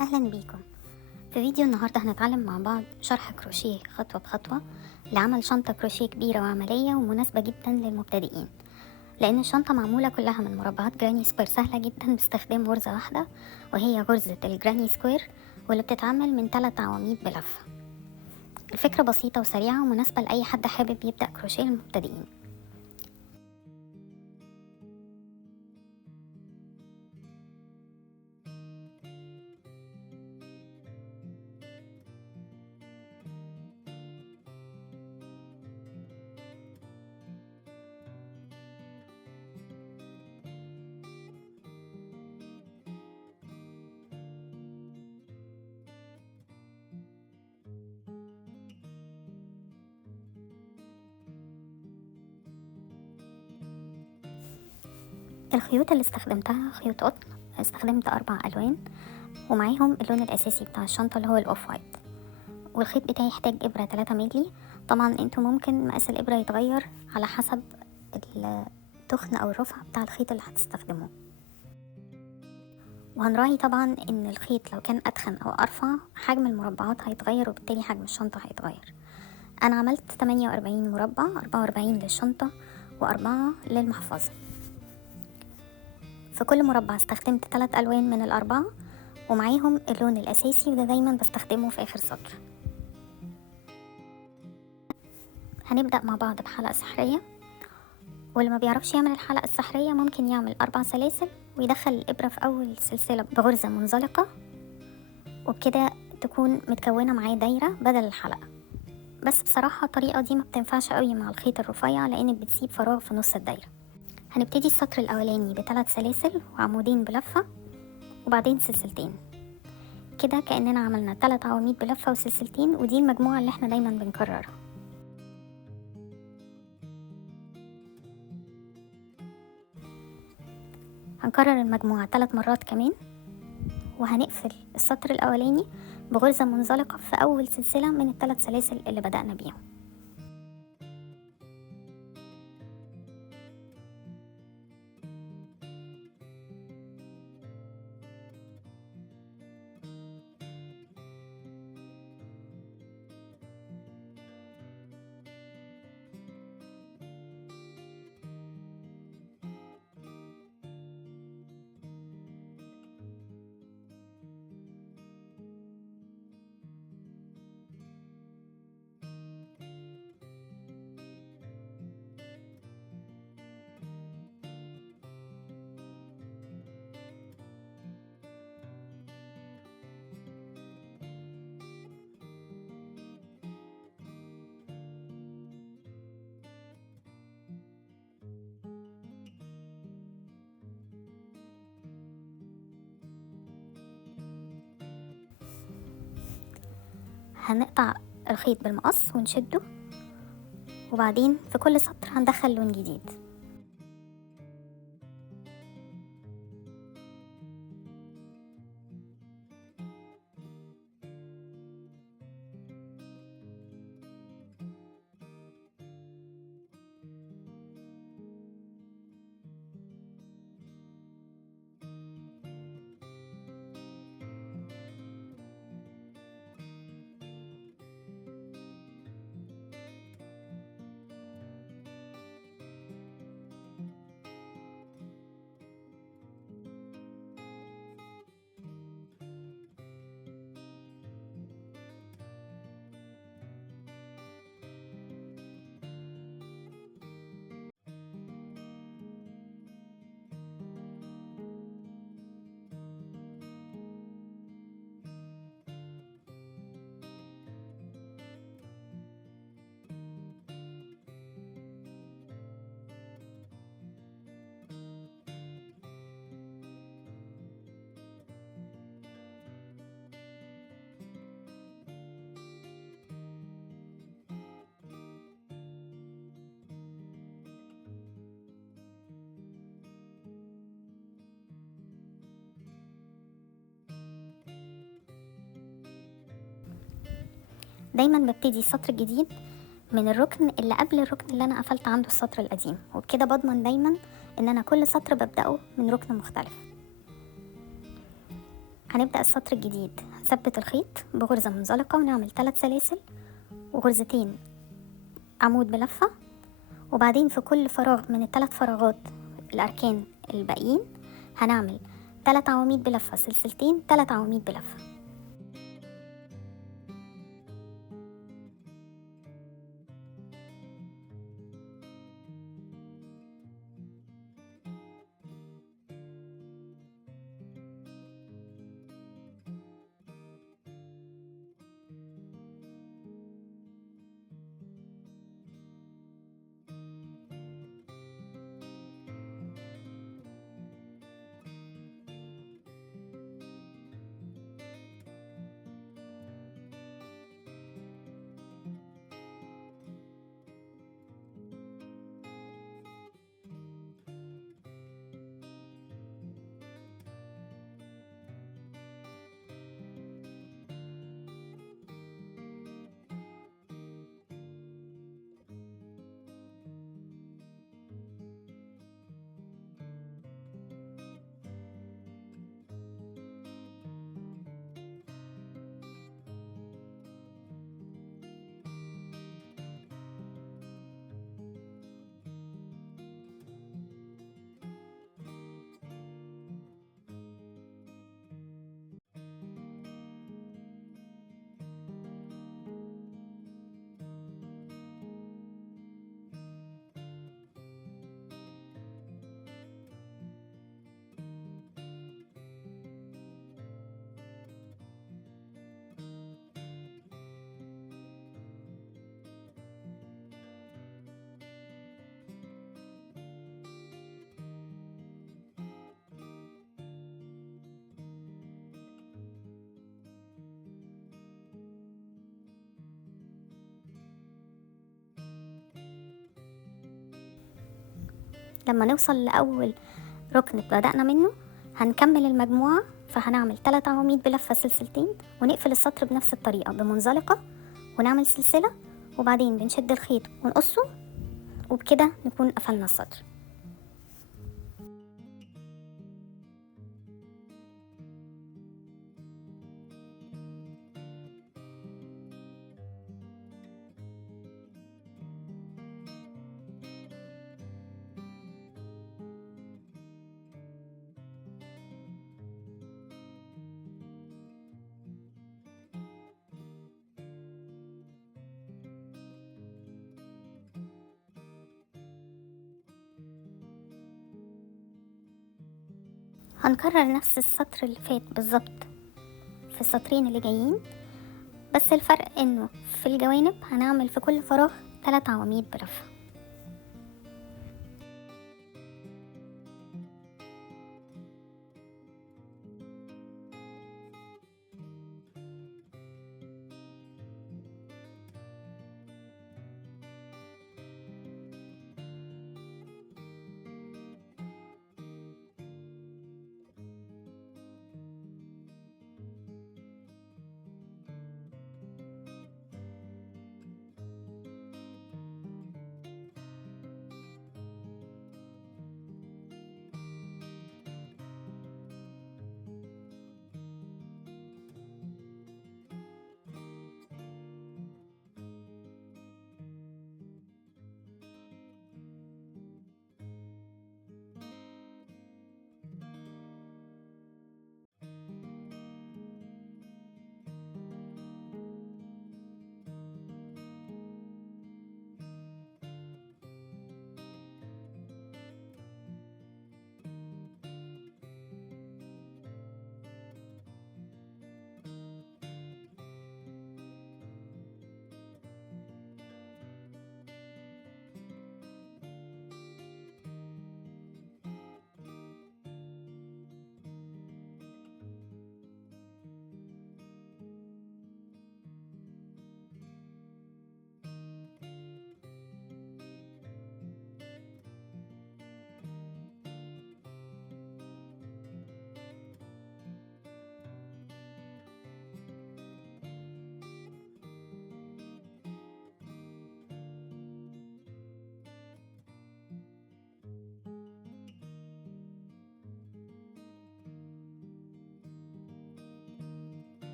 أهلا بيكم. في فيديو النهاردة هنتعلم مع بعض شرح كروشيه خطوة بخطوة لعمل شنطة كروشيه كبيرة وعملية ومناسبة جدا للمبتدئين، لأن الشنطة معمولة كلها من مربعات جراني سكوير سهلة جدا باستخدام غرزة واحدة، وهي غرزة الجراني سكوير، واللي بتتعمل من 3 عواميد بلفة. الفكرة بسيطة وسريعة ومناسبة لأي حد حابب يبدأ كروشيه المبتدئين. الخيوط اللي استخدمتها خيوط قطن، استخدمت 4 ألوان ومعاهم اللون الأساسي بتاع الشنطة اللي هو الأوف وايت، والخيط بتاعي يحتاج إبرة 3 مللي. طبعا انتوا ممكن مقاس الإبرة يتغير على حسب التخن أو الرفع بتاع الخيط اللي هتستخدموه، وهنراعي طبعا ان الخيط لو كان أتخن أو أرفع حجم المربعات هيتغير وبالتالي حجم الشنطة هيتغير. أنا عملت 48 مربع، 44 للشنطة و4 للمحفظة. في كل مربع استخدمت 3 ألوان من الأربعة ومعاهم اللون الأساسي، وده دايما بستخدمه في آخر سطر. هنبدأ مع بعض بحلقة سحرية، واللي ما بيعرفش يعمل الحلقة السحرية ممكن يعمل 4 سلاسل ويدخل الإبرة في أول سلسلة بغرزة منزلقة، وبكده تكون متكونة معاه دايرة بدل الحلقة. بس بصراحة الطريقة دي ما بتنفعش قوي مع الخيط الرفيع لأن بتسيب فراغ في نص الدايرة. هنبتدي السطر الأولاني ب3 سلاسل وعمودين بلفة وبعدين سلسلتين، كده كأننا عملنا 3 عواميد بلفة وسلسلتين، ودي المجموعة اللي احنا دايما بنكررها. هنكرر المجموعة 3 مرات كمان، وهنقفل السطر الأولاني بغرزة منزلقة في أول سلسلة من ال3 سلاسل اللي بدأنا بيهم. هنقطع الخيط بالمقص ونشده، وبعدين في كل سطر هندخل لون جديد. دايما ببتدي السطر الجديد من الركن اللي قبل الركن اللي انا قفلت عنده السطر القديم، وبكده بضمن دايما ان انا كل سطر ببدأه من ركن مختلف. هنبدأ السطر الجديد، هثبت الخيط بغرزة منزلقة ونعمل 3 سلاسل وغرزتين عمود بلفة، وبعدين في كل فراغ من ال3 فراغات الأركان الباقيين هنعمل 3 عواميد بلفة، سلسلتين 3 عواميد بلفة. لما نوصل لأول ركن بدأنا منه هنكمل المجموعة، فهنعمل 3 عواميد بلفة سلسلتين ونقفل السطر بنفس الطريقة بمنزلقة ونعمل سلسلة، وبعدين بنشد الخيط ونقصه، وبكده نكون قفلنا السطر. هنكرر نفس السطر اللي فات بالظبط في السطرين اللي جايين، بس الفرق انه في الجوانب هنعمل في كل فراغ 3 عواميد بلفة.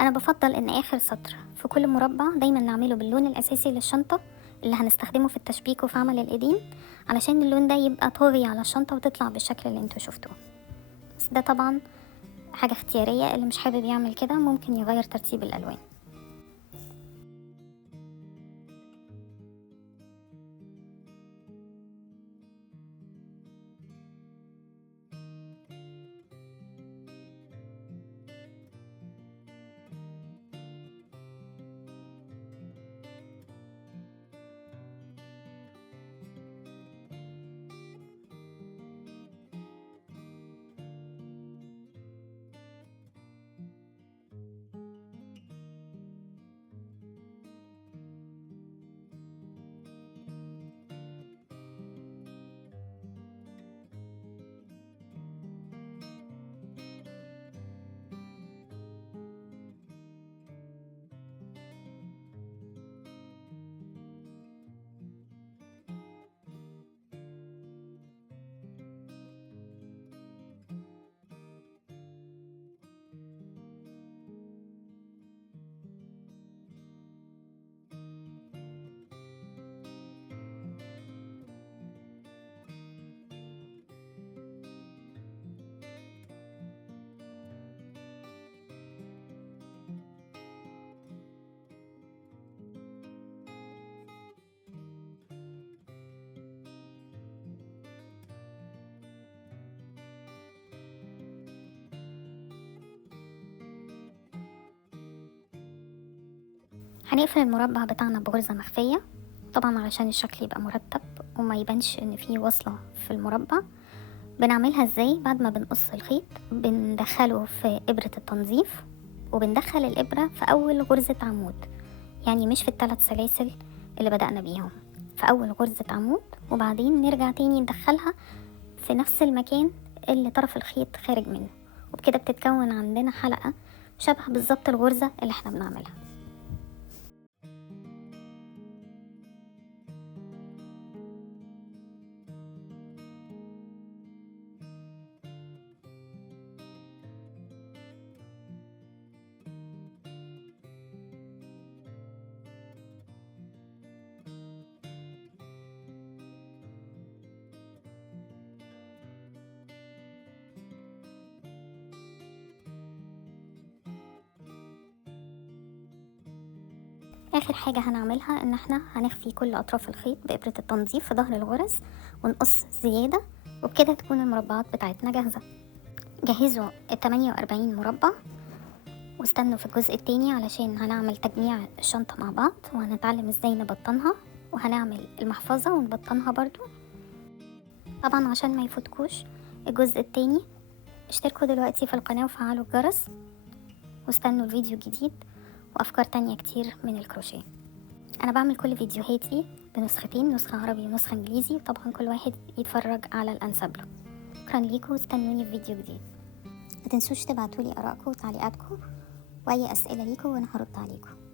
انا بفضل ان اخر سطر في كل مربع دايما نعمله باللون الاساسي للشنطة اللي هنستخدمه في التشبيك وفي عمل الايدين، علشان اللون ده يبقى طاغي على الشنطة وتطلع بالشكل اللي انتوا شفتوه. بس ده طبعا حاجة اختيارية، اللي مش حابب يعمل كده ممكن يغير ترتيب الالوان. هنقفل المربع بتاعنا بغرزة مخفية، طبعا علشان الشكل يبقى مرتب وما يبانش ان فيه وصلة في المربع. بنعملها ازاي؟ بعد ما بنقص الخيط بندخله في إبرة التنظيف، وبندخل الإبرة في أول غرزة عمود، يعني مش في ال3 سلاسل اللي بدأنا بيهم، في أول غرزة عمود، وبعدين نرجع تاني ندخلها في نفس المكان اللي طرف الخيط خارج منه، وبكده بتتكون عندنا حلقة شبه بالظبط الغرزة اللي احنا بنعملها. اخر حاجة هنعملها ان احنا هنخفي كل اطراف الخيط بإبرة التنظيف في ظهر الغرز ونقص زيادة، وبكده تكون المربعات بتاعتنا جاهزة. جهزوا ال48 مربع واستنوا في الجزء التاني علشان هنعمل تجميع الشنطة مع بعض، وهنتعلم ازاي نبطنها، وهنعمل المحفظة ونبطنها برضو. طبعا عشان ما يفوتكوش الجزء التاني اشتركوا دلوقتي في القناة وفعلوا الجرس، واستنوا الفيديو الجديد وافكار تانية كتير من الكروشيه. انا بعمل كل فيديوهاتي بنسختين، نسخة عربي ونسخة انجليزي، وطبعا كل واحد يتفرج على الانسب له. شكرا ليكم واستنوني في فيديو جديد. ما تنسوش تبعتولي ارائكم وتعليقاتكم واي اسئله ليكم وانا هرد عليكم.